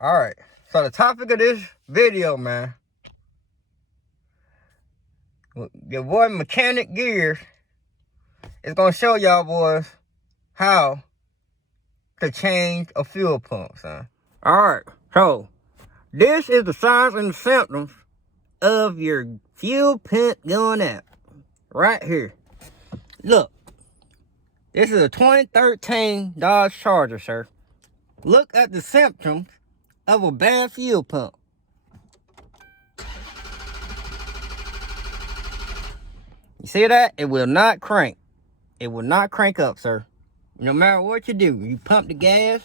Alright, so the topic of this video, man, your boy Mechanic Gears is gonna show y'all boys how to change a fuel pump, son. Alright, so this is the signs and symptoms of your fuel pump going out. Right here. Look, this is a 2013 Dodge Charger, sir. Look at the symptoms of a bad fuel pump. You see that? It will not crank. It will not crank up, sir. No matter what you do, you pump the gas.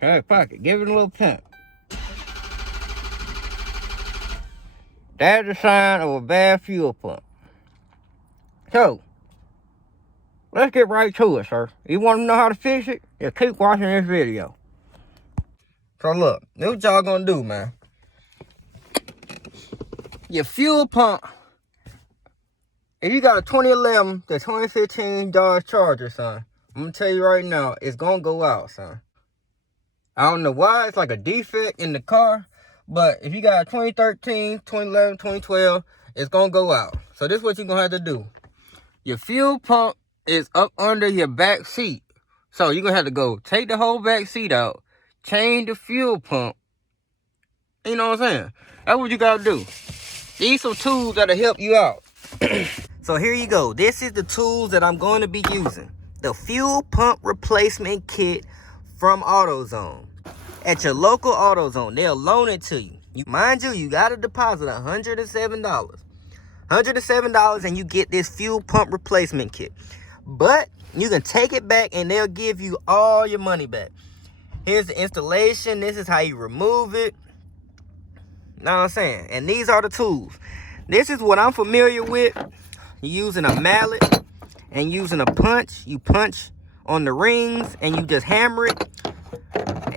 Hey, fuck it. Give it a little pump. That's a sign of a bad fuel pump. So, let's get right to it, sir. You want to know how to fix it? Just keep watching this video. So look, this what y'all gonna do, man. Your fuel pump, if you got a 2011 to 2015 Dodge Charger, son, I'm gonna tell you right now, it's gonna go out, son. I don't know why, it's like a defect in the car, but if you got a 2013, 2011, 2012, it's gonna go out. So this is what you're gonna have to do. Your fuel pump is up under your back seat. So you're gonna have to go take the whole back seat out, change the fuel pump. You know what I'm saying? That's what you gotta do. These are tools that'll help you out. So here you go. This is the tools that I'm going to be using. The fuel pump replacement kit from AutoZone. At your local AutoZone, they'll loan it to you. Mind you, you gotta deposit $107. $107 and you get this fuel pump replacement kit. But you can take it back and they'll give you all your money back. Here's the installation. This is how you remove it. Know what I'm saying? And these are the tools. This is what I'm familiar with. You're using a mallet and using a punch. You punch on the rings and you just hammer it.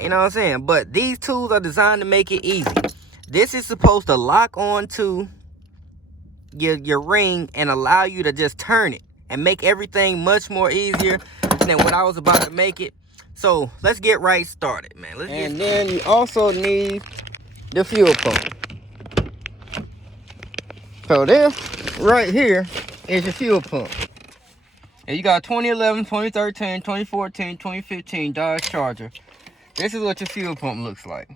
You know what I'm saying? But these tools are designed to make it easy. This is supposed to lock onto your ring and allow you to just turn it and make everything much more easier than what I was about to make it. So let's get right started, man. Then you also need the fuel pump. So this right here is your fuel pump. And you got 2011, 2013, 2014, 2015 Dodge Charger. This is what your fuel pump looks like.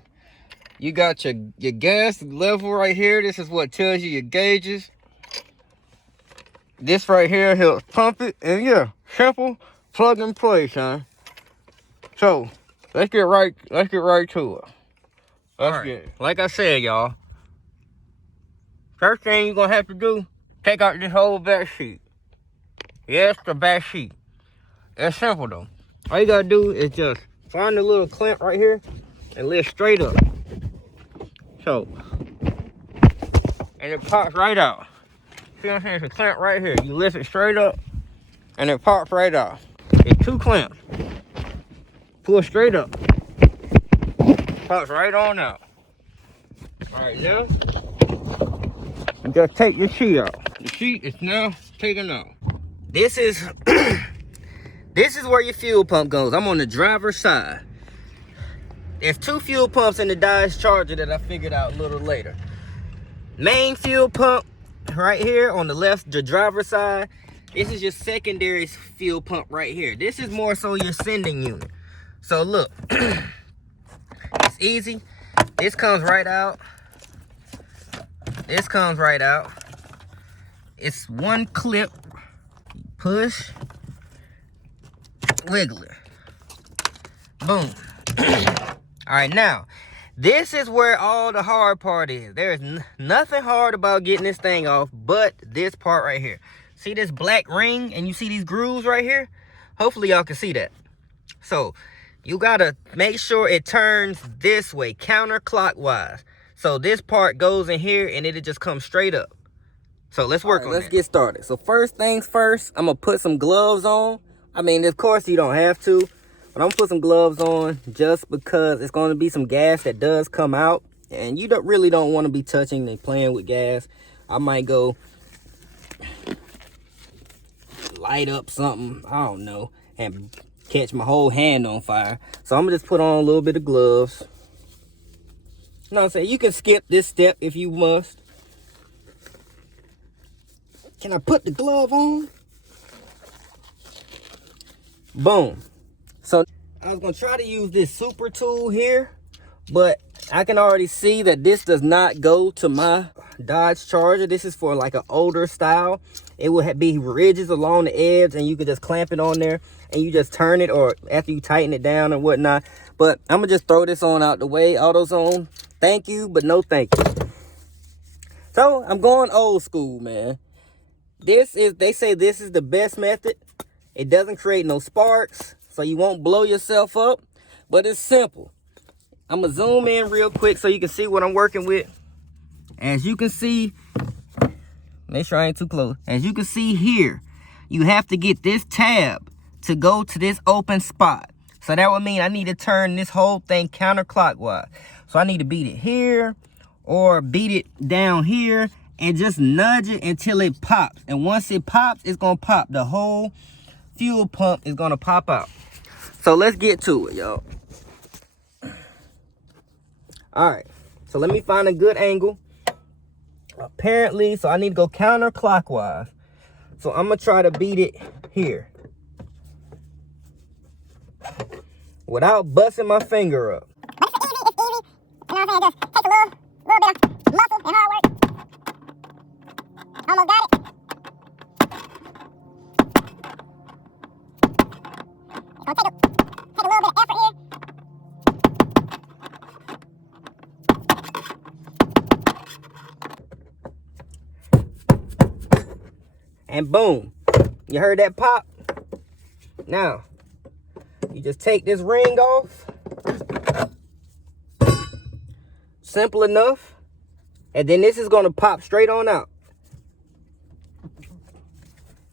You got your gas level right here. This is what tells you your gauges. This right here helps pump it. And yeah, simple plug and play, son. So let's get right to it. Let's get it. Like I said, y'all. First thing you're gonna have to do, take out this whole back sheet. Yes, the back sheet. It's simple though. All you gotta do is just find the little clamp right here and lift straight up. So, and it pops right out. See what I'm saying? It's a clamp right here. You lift it straight up and it pops right out. It's two clamps. Pull straight up. Pops right on out. Alright, now you gotta take your sheet out. The sheet is now taken out. This is this is where your fuel pump goes. I'm on the driver's side. There's two fuel pumps in the Dodge Charger that I figured out a little later. Main fuel pump right here on the left, the driver's side. This is your secondary fuel pump right here. This is more so your sending unit. So look, it's easy. This comes right out. This comes right out. It's one clip. Push. Wiggle it. Boom. Alright, now, this is where all the hard part is. There's nothing hard about getting this thing off but this part right here. See this black ring and you see these grooves right here? Hopefully y'all can see that. So, you gotta make sure it turns this way, counterclockwise. So this part goes in here and it'll just come straight up. So let's work on it. Let's get started. So first things first, I'm gonna put some gloves on. I mean, of course you don't have to, but I'm gonna put some gloves on just because it's gonna be some gas that does come out. And you really don't wanna be touching and playing with gas. I might go light up something, I don't know, and catch my whole hand on fire. So I'm gonna just put on a little bit of gloves. You know what I'm saying? You can skip this step if you must. Can I put the glove on? Boom. So I was gonna try to use this super tool here, but I can already see that this does not go to my Dodge Charger. This is for like an older style. It will be ridges along the edge, and you can just clamp it on there and you just turn it, or after you tighten it down and whatnot. But I'm gonna just throw this on out the way. AutoZone, thank you, but no thank you. So I'm going old school, man. They say this is the best method. It doesn't create no sparks, so you won't blow yourself up, but it's simple. I'm gonna zoom in real quick so you can see what I'm working with. As you can see, make sure I ain't too close. As you can see here, you have to get this tab to go to this open spot. So that would mean I need to turn this whole thing counterclockwise. So I need to beat it here or beat it down here and just nudge it until it pops. And once it pops, it's gonna pop. The whole fuel pump is gonna pop out. So let's get to it, y'all. All right, so let me find a good angle. Apparently, so I need to go counterclockwise. So I'm gonna try to beat it here without busting my finger up. But it's easy, it's easy. You know what I'm saying? Just takes a little bit of muscle and hard work. Almost got it. It's gonna take a little bit of effort here. And boom, you heard that pop? Now, you just take this ring off. Simple enough. And then this is gonna pop straight on out.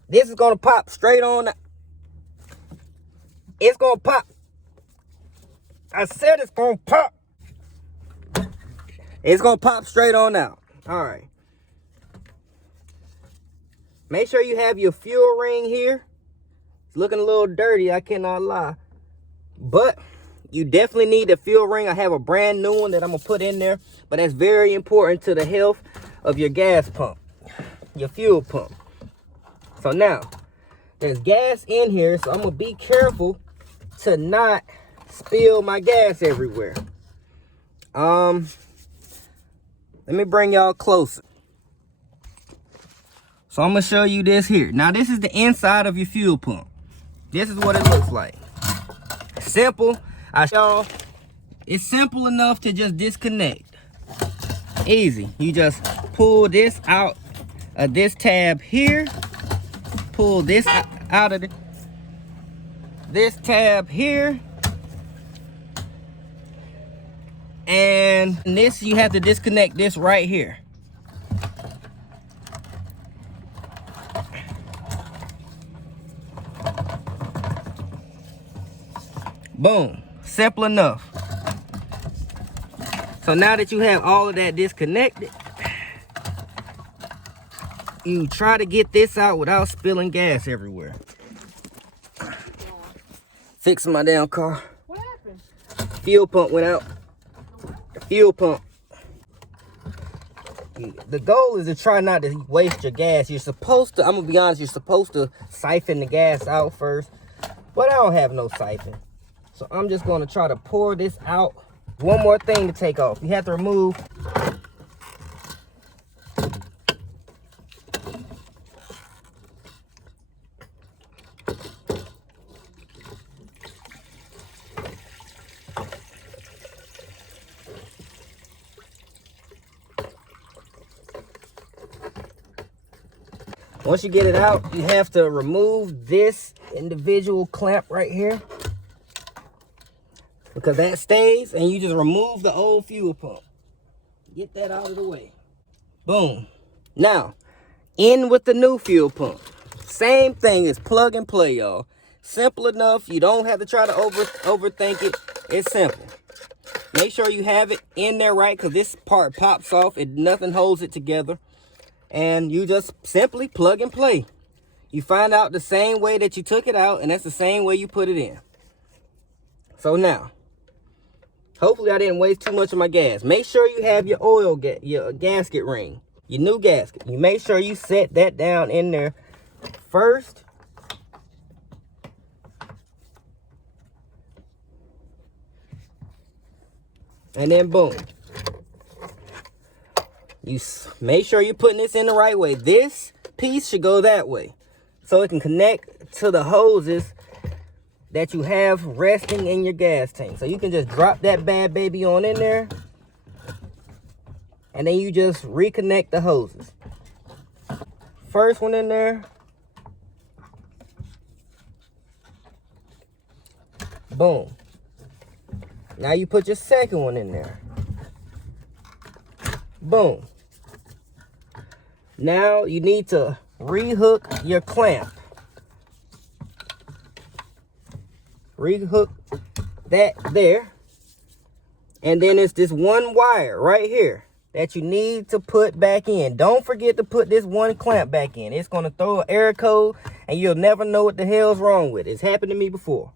This is gonna pop straight on out. It's gonna pop. I said it's gonna pop. It's gonna pop straight on out. All right. Make sure you have your fuel ring here. It's looking a little dirty, I cannot lie. But you definitely need the fuel ring. I have a brand new one that I'm gonna put in there. But that's very important to the health of your gas pump, your fuel pump. So now, there's gas in here, so I'm gonna be careful to not spill my gas everywhere. Let me bring y'all closer. So I'm gonna show you this here. Now this is the inside of your fuel pump. This is what it looks like. Simple. Y'all, it's simple enough to just disconnect. Easy. You just pull this out of this tab here. Pull this out of this tab here. And this, you have to disconnect this right here. Boom. Simple enough. So now that you have all of that disconnected, you try to get this out without spilling gas everywhere. Fixing my damn car. What happened? Fuel pump went out. The fuel pump. The goal is to try not to waste your gas. You're supposed to, I'm gonna be honest, you're supposed to siphon the gas out first. But I don't have no siphon. So I'm just gonna try to pour this out. One more thing to take off. You have to remove. Once you get it out, you have to remove this individual clamp right here, because that stays, and you just remove the old fuel pump. Get that out of the way. Boom. Now, in with the new fuel pump. Same thing as plug and play, y'all. Simple enough. You don't have to try to overthink it. It's simple. Make sure you have it in there right, because this part pops off. Nothing holds it together. And you just simply plug and play. You find out the same way that you took it out, and that's the same way you put it in. So now, Hopefully I didn't waste too much of my gas. Make sure you have your your gasket ring, your new gasket. You make sure you set that down in there first. And then boom. You make sure you're putting this in the right way. This piece should go that way, so it can connect to the hoses that you have resting in your gas tank. So you can just drop that bad baby on in there, and then you just reconnect the hoses. First one in there. Boom. Now you put your second one in there. Boom. Now you need to rehook your clamp. Rehook that there. And then it's this one wire right here that you need to put back in. Don't forget to put this one clamp back in. It's going to throw an error code and you'll never know what the hell's wrong with it. It's happened to me before.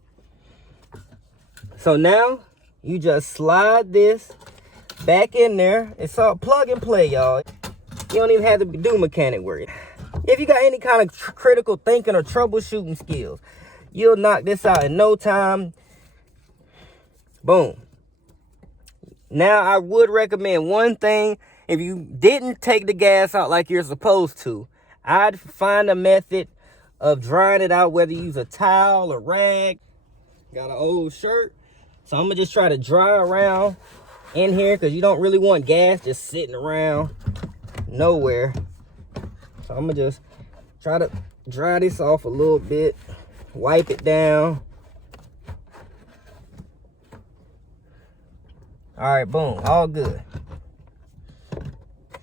So now you just slide this back in there. It's all plug and play, y'all. You don't even have to do mechanic work. If you got any kind of critical thinking or troubleshooting skills, you'll knock this out in no time. Boom. Now, I would recommend one thing. If you didn't take the gas out like you're supposed to, I'd find a method of drying it out, whether you use a towel or rag. Got an old shirt. So I'm going to just try to dry around in here, because you don't really want gas just sitting around nowhere. So I'm going to just try to dry this off a little bit. Wipe it down. All right, boom, all good.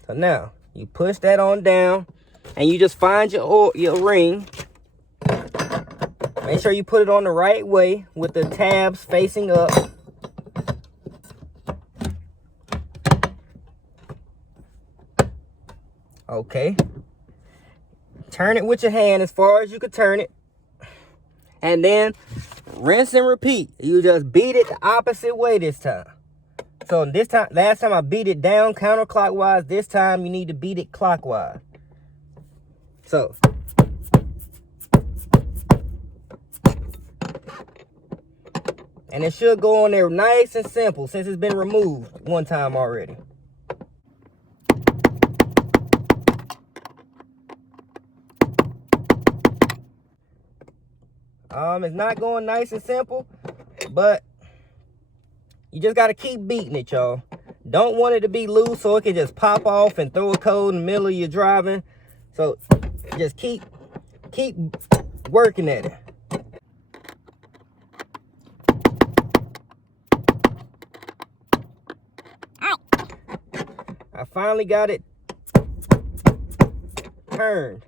So now you push that on down, and you just find your ring. Make sure you put it on the right way with the tabs facing up. Okay. Turn it with your hand as far as you can turn it. And then rinse and repeat. You just beat it the opposite way this time. So this time, last time I beat it down counterclockwise. This time you need to beat it clockwise. So. And it should go on there nice and simple since it's been removed one time already. It's not going nice and simple, but you just got to keep beating it, y'all. Don't want it to be loose so it can just pop off and throw a code in the middle of your driving. So just keep working at it. I finally got it turned.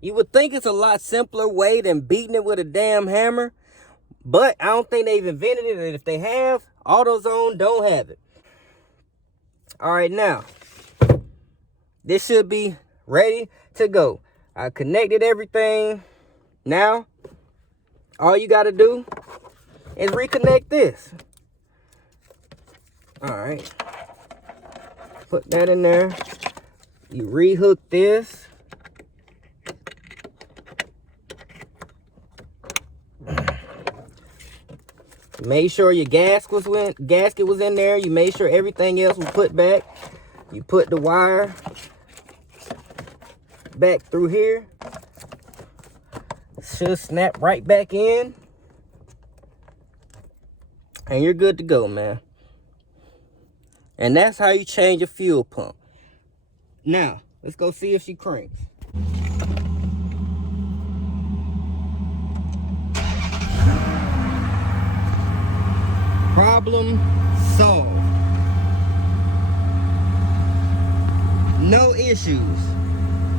You would think it's a lot simpler way than beating it with a damn hammer, but I don't think they've invented it, and if they have, AutoZone don't have it. All right, now, this should be ready to go. I connected everything. Now, all you got to do is reconnect this. All right. Put that in there. You rehook this. Make sure your gasket was in there. You made sure everything else was put back. You put the wire back through here. Should snap right back in. And you're good to go, man. And that's how you change a fuel pump. Now, let's go see if she cranks. Problem solved. No issues.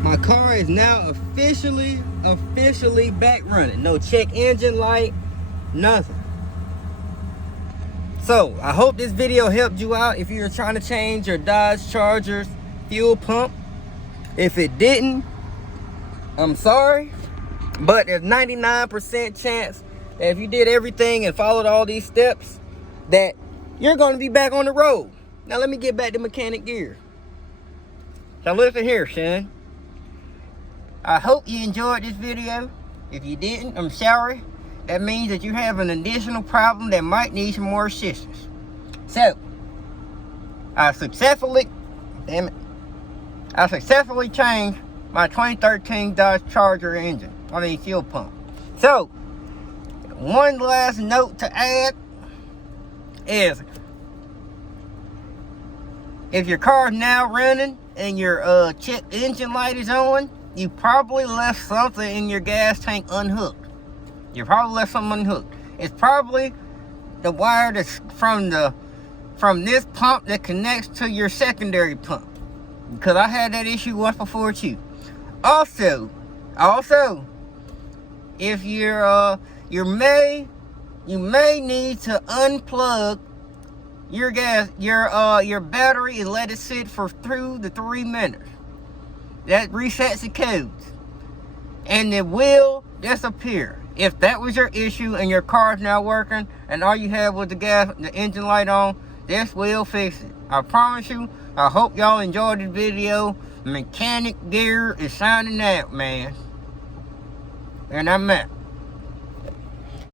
My car is now officially back running. No check engine light, nothing. So, I hope this video helped you out if you're trying to change your Dodge Charger's fuel pump. If it didn't, I'm sorry. But there's 99% chance that if you did everything and followed all these steps, that you're going to be back on the road. Now let me get back to mechanic gear. So listen here, son. I hope you enjoyed this video. If you didn't, I'm sorry. That means that you have an additional problem that might need some more assistance. So, I successfully changed my 2013 Dodge Charger engine. Fuel pump. So, one last note to add is, if your car's now running and your check engine light is on, you probably left something in your gas tank unhooked. You probably left something unhooked. It's probably the wire that's from this pump that connects to your secondary pump. Because I had that issue once before too. Also, if you may need to unplug your battery and let it sit for 2 to 3 minutes. That resets the codes, and it will disappear. If that was your issue and your car's now working and all you had was the engine light on, this will fix it. I promise you. I hope y'all enjoyed this video. Mechanic Gear is signing out, man. And I'm out.